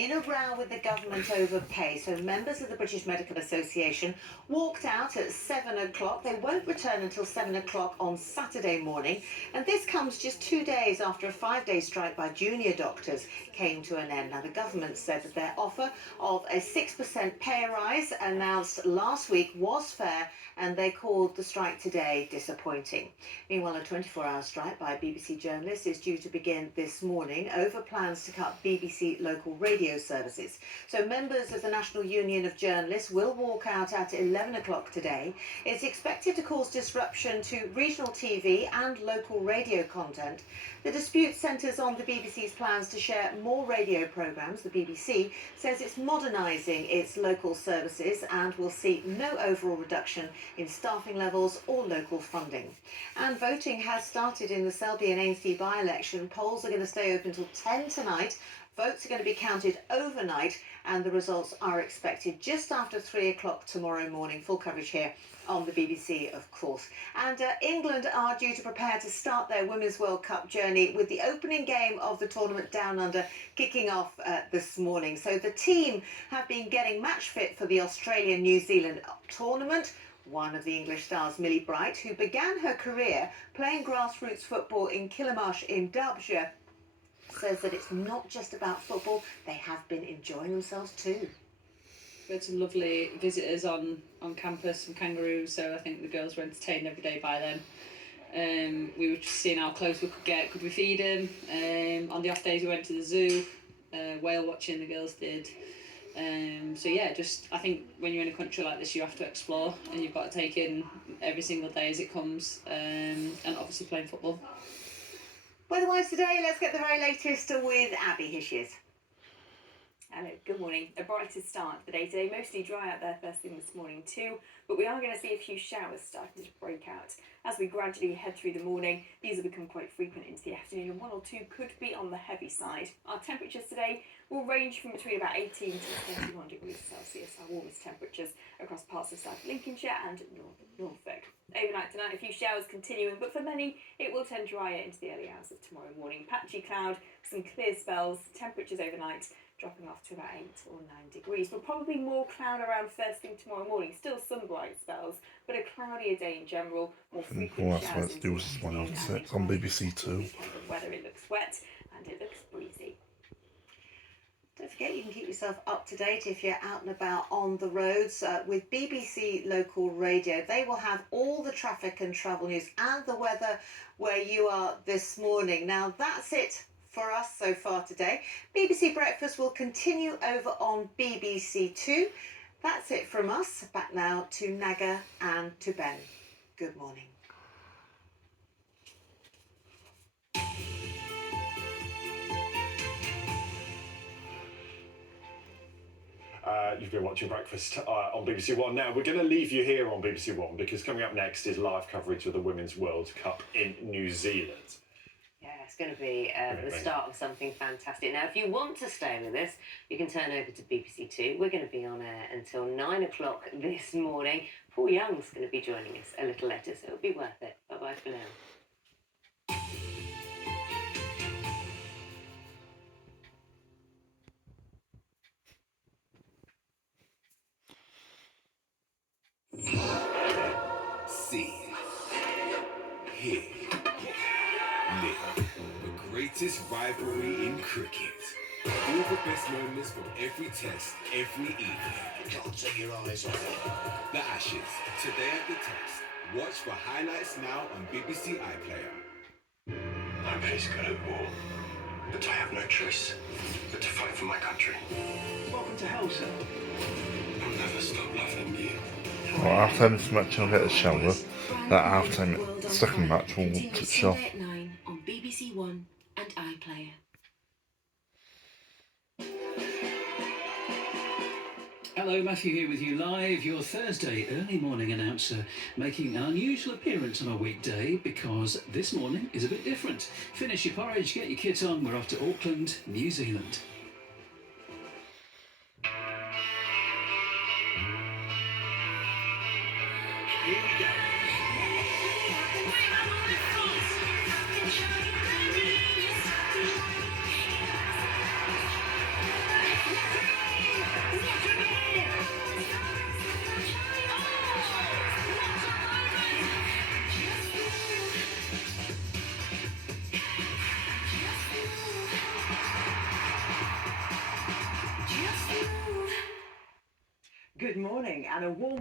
in a row with the government over pay. So members of the British Medical Association walked out at 7 o'clock. They won't return until 7 o'clock on Saturday morning. And this comes just 2 days after a 5-day strike by junior doctors came to an end. Now, the government said that their offer of a 6% pay rise announced last week was fair, and they called the strike today disappointing. Meanwhile, a 24-hour strike by BBC journalists is due to begin this morning over plans to cut BBC local radio services. So members of the National Union of Journalists will walk out at 11 o'clock today. It's expected to cause disruption to regional TV and local radio content. The dispute centres on the BBC's plans to share more radio programmes. The BBC says it's modernising its local services and will see no overall reduction in staffing levels or local funding. And voting has started in the Selby and Ainsty by-election. Polls are going to stay open until 10 tonight. Votes are going to be counted overnight, and the results are expected just after 3 o'clock tomorrow morning. Full coverage here on the BBC, of course. And England are due to prepare to start their Women's World Cup journey with the opening game of the tournament Down Under kicking off this morning. So the team have been getting match fit for the Australia-New Zealand tournament. One of the English stars, Millie Bright, who began her career playing grassroots football in Killamarsh in Derbyshire, says that it's not just about football. They have been enjoying themselves too. We had some lovely visitors on campus, some kangaroos, so I think the girls were entertained every day by them. We were just seeing how close we could get. Could we feed them? On the off days we went to the zoo, whale watching the girls did. So yeah, just I think when you're in a country like this, you have to explore, and you've got to take in every single day as it comes, and obviously playing football. Weather-wise today, let's get the very latest with Abby. Here she is. Hello, good morning. A brighter start to the day today, mostly dry out there first thing this morning too, but we are going to see a few showers starting to break out. As we gradually head through the morning, these will become quite frequent into the afternoon, and one or two could be on the heavy side. Our temperatures today will range from between about 18 to 21 degrees Celsius, our warmest temperatures across parts of South Lincolnshire and Norfolk. Overnight tonight, a few showers continuing, but for many, it will turn drier into the early hours of tomorrow morning. Patchy cloud, some clear spells, temperatures overnight dropping off to about 8 or 9 degrees, but probably more cloud around first thing tomorrow morning. Still some bright spells, but a cloudier day in general. More frequent showers. That's what it's 1 after 6 on BBC2. Weather, it looks wet and it looks breezy. Don't forget, you can keep yourself up to date if you're out and about on the roads with BBC Local Radio. They will have all the traffic and travel news and the weather where you are this morning. Now, that's it for us so far today. BBC Breakfast will continue over on BBC2. That's it from us. Back now to Naga and to Ben. Good morning. You've been watching Breakfast on BBC One. Now, we're going to leave you here on BBC One because coming up next is live coverage of the Women's World Cup in New Zealand. Yeah, it's going to be the start of something fantastic. Now, if you want to stay with us, you can turn over to BBC2. We're going to be on air until 9 o'clock this morning. Paul Young's going to be joining us a little later, so it'll be worth it. Bye-bye for now. See, hear, live the greatest rivalry in cricket. All the best moments from every test, every evening. Can't take your eyes off it. The Ashes, today at the test. Watch for highlights now on BBC iPlayer. Nobody's got a war, but I have no choice but to fight for my country. Welcome to hell, sir. I'll never stop loving you. Well, after this match, I'll get a shower. That half-time second match will touch off. Sunday at 9 on BBC1 and iPlayer. Hello, Matthew here with you live, your Thursday early morning announcer, making an unusual appearance on a weekday because this morning is a bit different. Finish your porridge, get your kit on, we're off to Auckland, New Zealand. Here we go. morning, and a warm